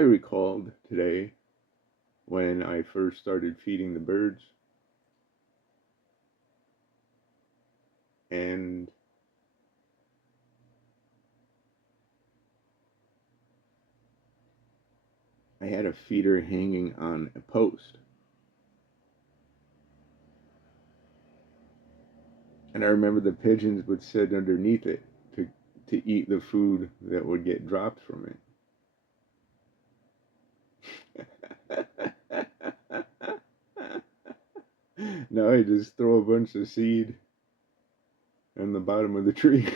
I recalled today when I first started feeding the birds, and I had a feeder hanging on a post. And I remember the pigeons would sit underneath it to eat the food that would get dropped from it. Now I just throw a bunch of seed on the bottom of the tree.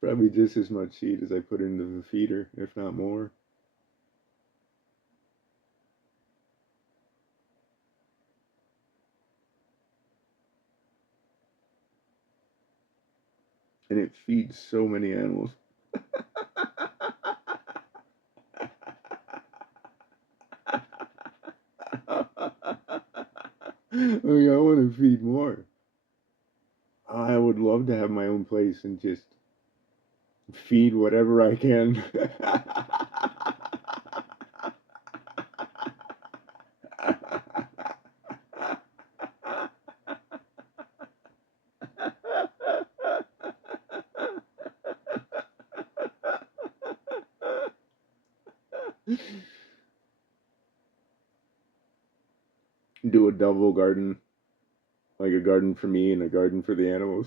Probably just as much seed as I put into the feeder, if not more. And it feeds so many animals. I want to feed more. I would love to have my own place and just feed whatever I can. Do a double garden, like a garden for me and a garden for the animals.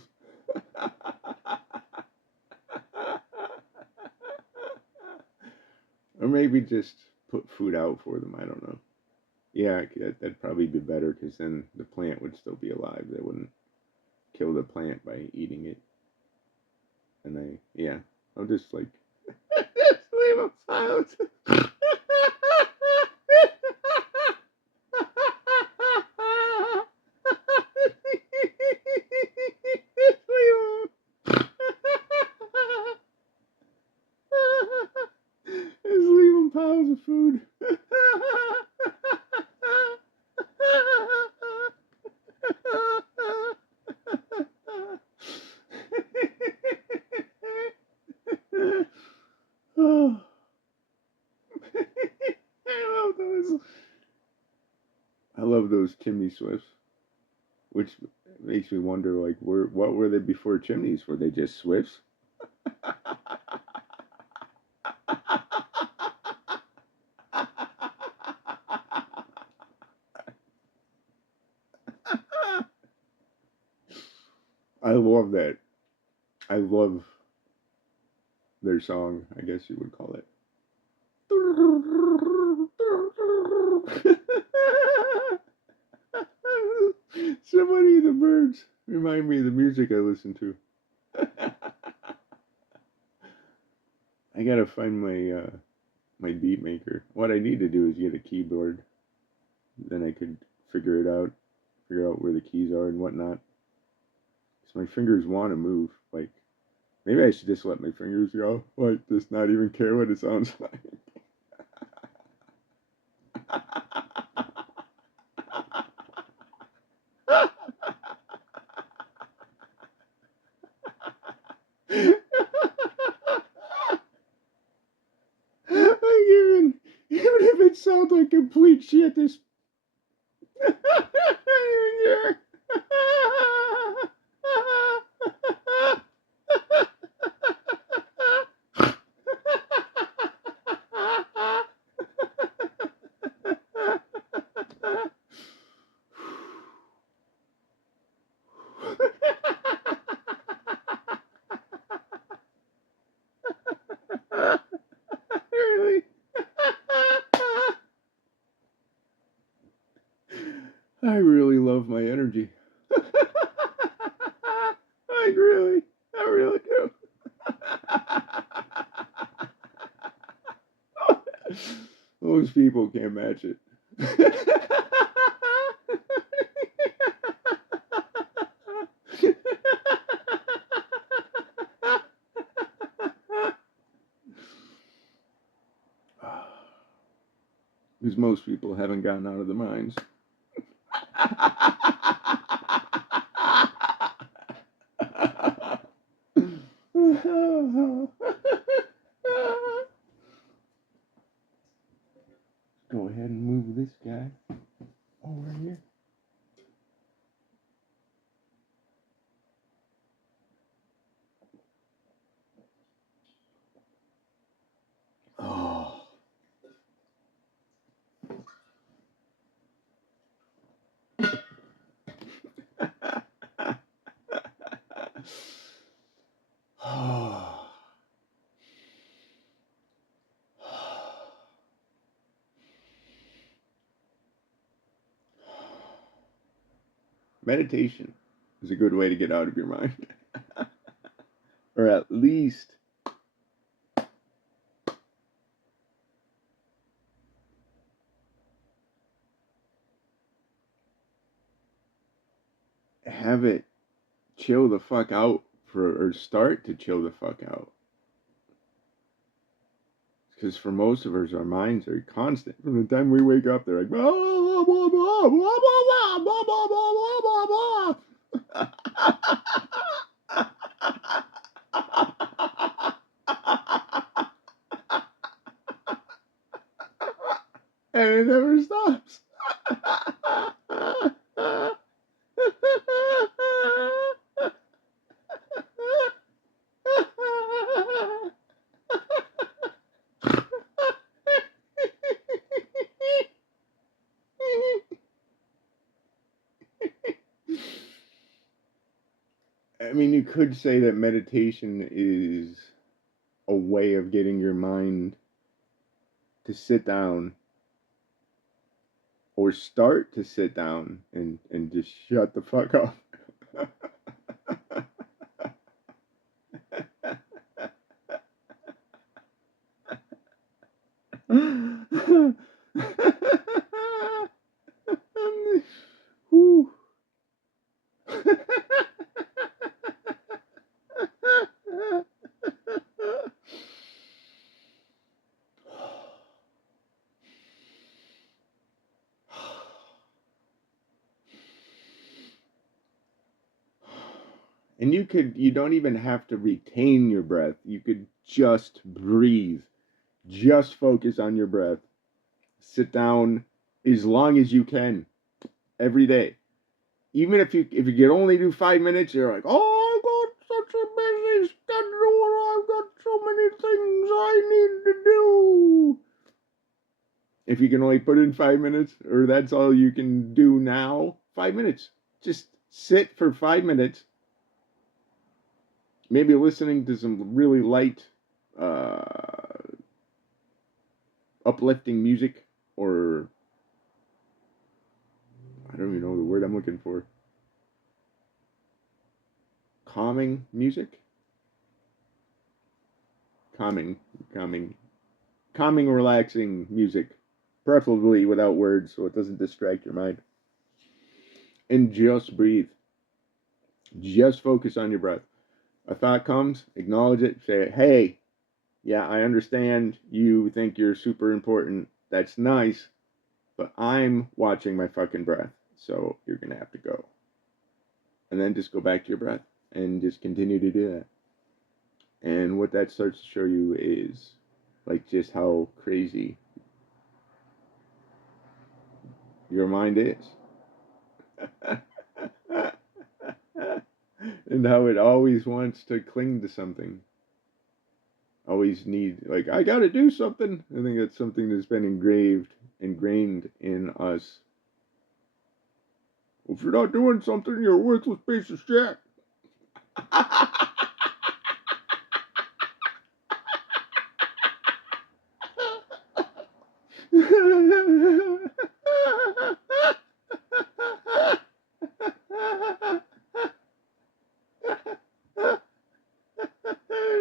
Or maybe just put food out for them. I don't know. Yeah, that'd probably be better because then the plant would still be alive. They wouldn't kill the plant by eating it. And yeah, I'll just like just leave them silent. Just leave them. Just leave them piles of food. Oh, I love those. I love those chimney swifts, which makes me wonder, like, what were they before chimneys? Were they just swifts? I love that. I love their song, I guess you would call it. Somebody, the birds remind me of the music I listen to. I gotta find my beat maker. What I need to do is get a keyboard. Then I could figure out where the keys are and whatnot. Because my fingers want to move. Like, maybe I should just let my fingers go. Like, just not even care what it sounds like. Even if it sounds like complete shit, this. Really? I really love my energy. I really do. Most people can't match it. Because most people haven't gotten out of their minds. Meditation is a good way to get out of your mind. Or at least have it chill the fuck out or start to chill the fuck out. Because for most of us, our minds are constant. From the time we wake up, they're like, blah, blah, blah, blah, blah, blah, blah, blah, blah, blah, and it never stops. I mean, you could say that meditation is a way of getting your mind to sit down or start to sit down and just shut the fuck up. Whew. And you don't even have to retain your breath. You could just breathe. Just focus on your breath. Sit down as long as you can every day. Even if you can only do 5 minutes, you're like, oh, I've got such a busy schedule. I've got so many things I need to do. If you can only put in 5 minutes, or that's all you can do now, 5 minutes. Just sit for 5 minutes. Maybe listening to some really light, uplifting music, or I don't even know the word I'm looking for. Calming music? Calming, relaxing music. Preferably without words so it doesn't distract your mind. And just breathe. Just focus on your breath. A thought comes, acknowledge it, say, hey, yeah, I understand you think you're super important. That's nice, but I'm watching my fucking breath, so you're going to have to go. And then just go back to your breath and just continue to do that. And what that starts to show you is like just how crazy your mind is. And how it always wants to cling to something. Always need, like, I gotta do something. I think that's something that's been ingrained in us. If you're not doing something, you're a worthless piece of shit.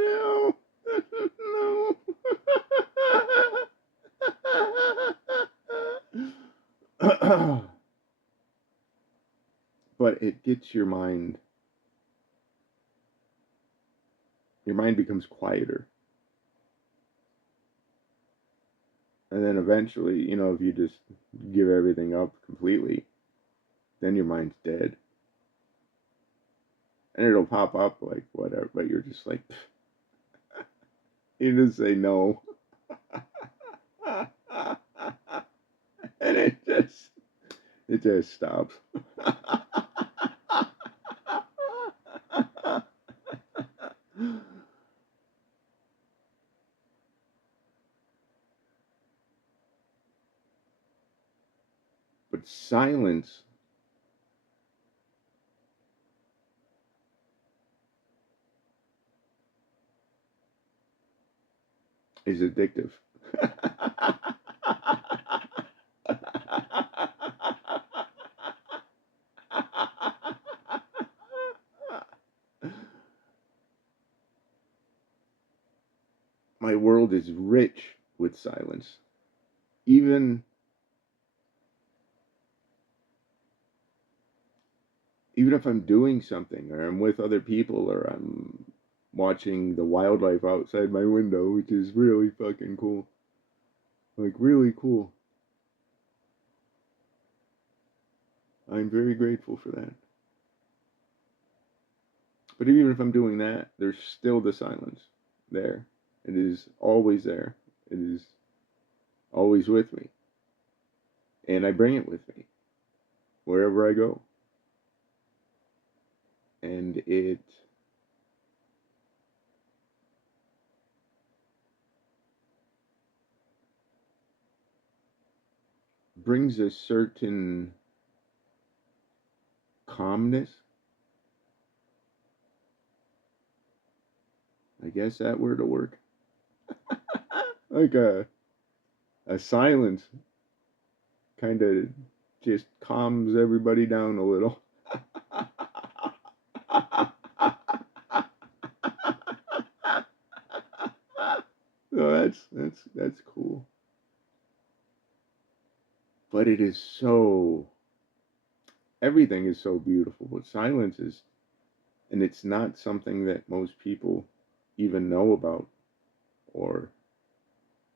No. No. But it gets your mind becomes quieter. And then eventually, if you just give everything up completely, then your mind's dead. And it'll pop up like whatever, but you're just like, you just say no. And it just stops. But silence is addictive. my world is rich with silence. Even if I'm doing something, or I'm with other people, or I'm watching the wildlife outside my window, which is really fucking cool. Like, really cool. I'm very grateful for that. But even if I'm doing that, there's still the silence there. It is always there. It is always with me. And I bring it with me wherever I go. And it brings a certain calmness. I guess that word will work. Like a silence kind of just calms everybody down a little. So that's cool. But it is so, everything is so beautiful. But silence is, and it's not something that most people even know about or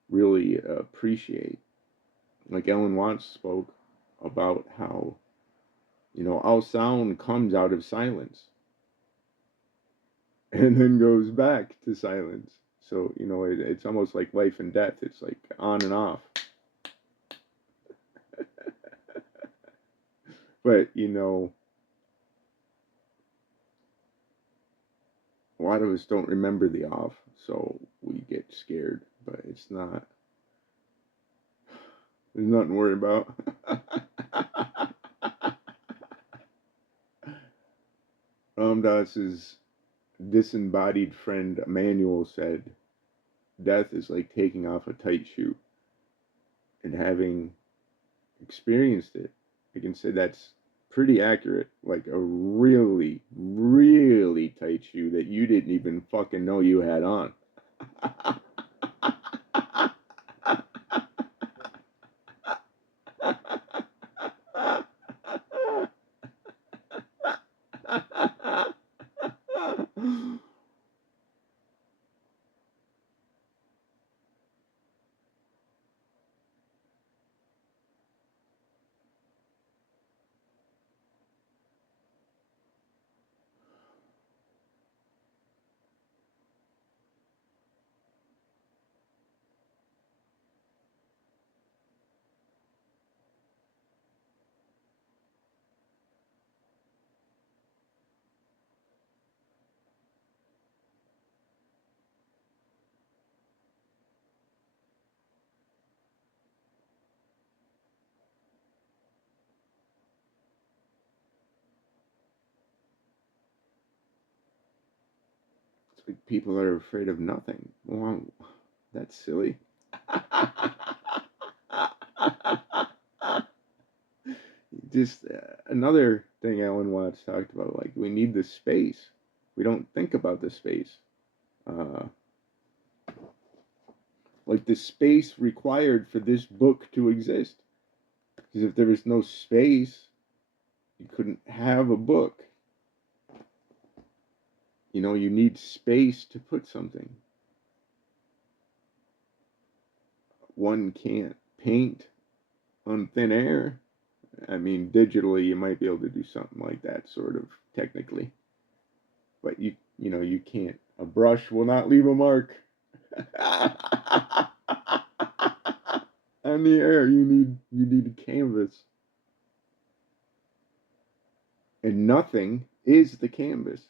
really appreciate. Like Ellen Watts spoke about how, all sound comes out of silence and then goes back to silence. So, it's almost like life and death. It's like on and off. But, a lot of us don't remember the off, so we get scared. But it's not, there's nothing to worry about. Ram Dass's disembodied friend Emmanuel said, death is like taking off a tight shoe. And having experienced it, I can say that's pretty accurate. Like a really, really tight shoe that you didn't even fucking know you had on. It's like people are afraid of nothing. Wow, that's silly. Just another thing Alan Watts talked about, like we need the space. We don't think about the space. Uh, like the space required for this book to exist. Because if there was no space, you couldn't have a book. You need space to put something. One can't paint on thin air. I mean, digitally, you might be able to do something like that, sort of, technically. But you can't. A brush will not leave a mark. On the air, you need a canvas. And nothing is the canvas.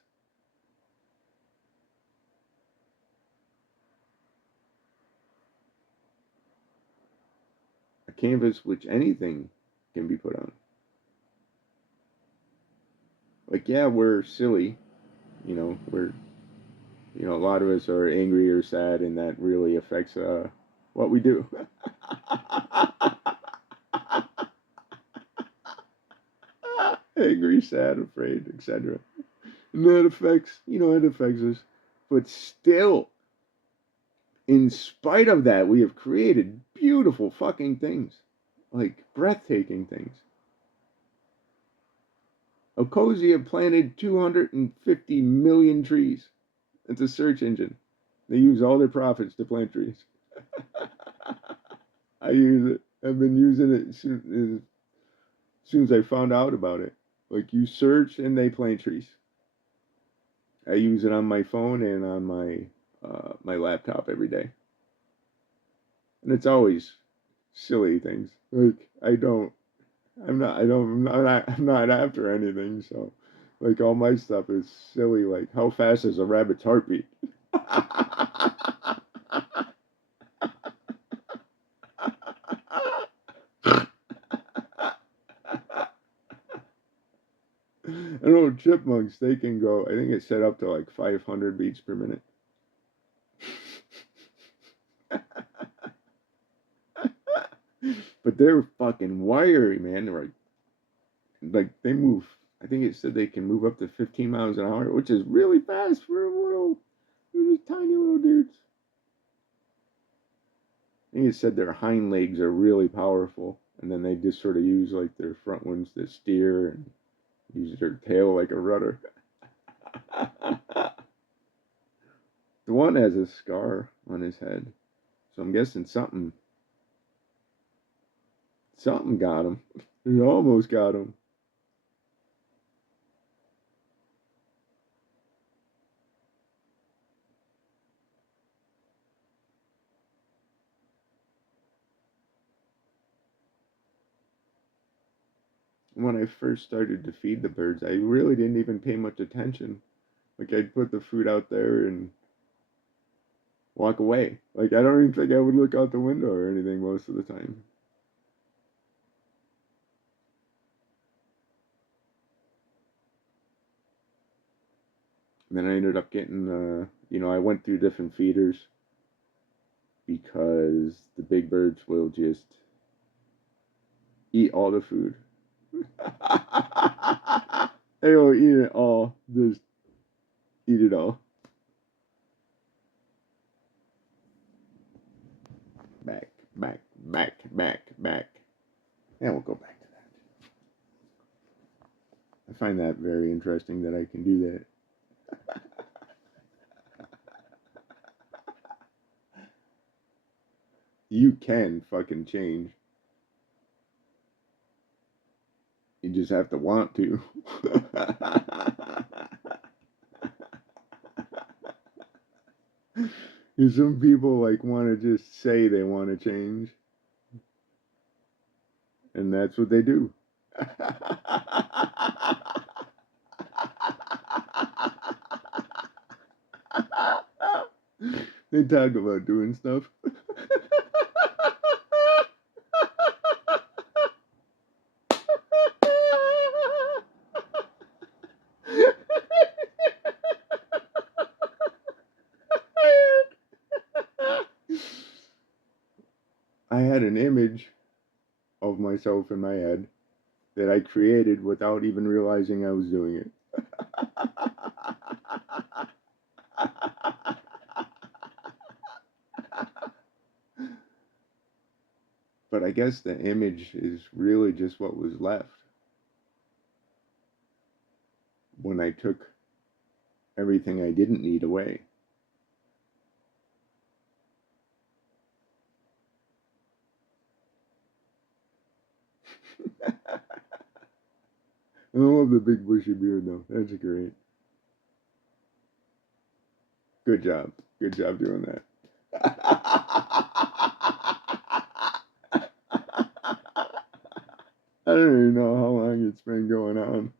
A canvas which anything can be put on. Like, yeah, we're silly. We're, a lot of us are angry or sad, and that really affects what we do. Angry, sad, afraid, etc. And that affects, it affects us. But still, in spite of that, we have created beautiful fucking things, like breathtaking things. Ecosia planted 250 million trees. It's a search engine. They use all their profits to plant trees. I use it. I've been using it as soon as I found out about it. Like, you search and they plant trees. I use it on my phone and on my laptop every day, and it's always silly things. Like, I'm not after anything. So, like, all my stuff is silly. Like, how fast is a rabbit's heartbeat? I know chipmunks, they can go, I think it's set up to like 500 beats per minute. But they're fucking wiry, man. They're like they move. I think it said they can move up to 15 miles an hour, which is really fast for they're just tiny little dudes. I think it said their hind legs are really powerful, and then they just sort of use like their front ones to steer and use their tail like a rudder. The one has a scar on his head, so I'm guessing something got him. It almost got him. When I first started to feed the birds, I really didn't even pay much attention. Like, I'd put the food out there and walk away. Like, I don't even think I would look out the window or anything most of the time. And then I ended up getting, I went through different feeders because the big birds will just eat all the food. They will eat it all. Just eat it all. Back, back, back, back, back. And we'll go back to that. I find that very interesting that I can do that. You can fucking change. You just have to want to. Some people like want to just say they want to change, and that's what they do. They talk about doing stuff. I had an image of myself in my head that I created without even realizing I was doing it. But I guess the image is really just what was left when I took everything I didn't need away. I love the big bushy beard though. That's great. Good job. Good job doing that. I don't even know how long it's been going on.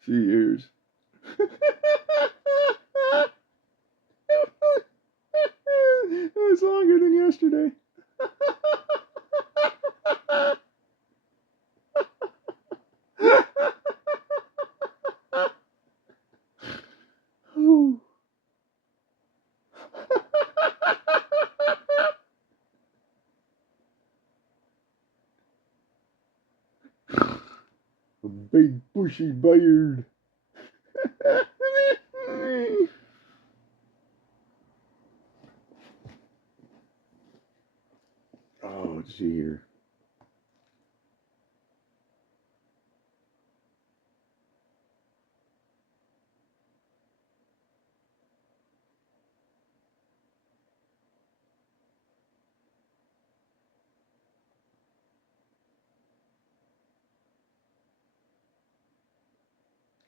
A few years. It was longer than yesterday. A big bushy beard. Let's see here.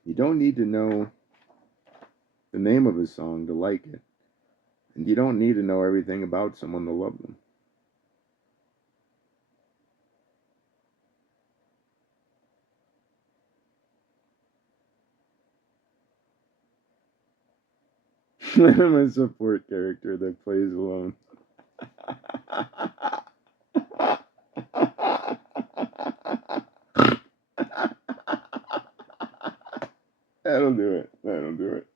You don't need to know the name of a song to like it. And you don't need to know everything about someone to love them. I'm a support character that plays alone. That'll do it. That'll do it.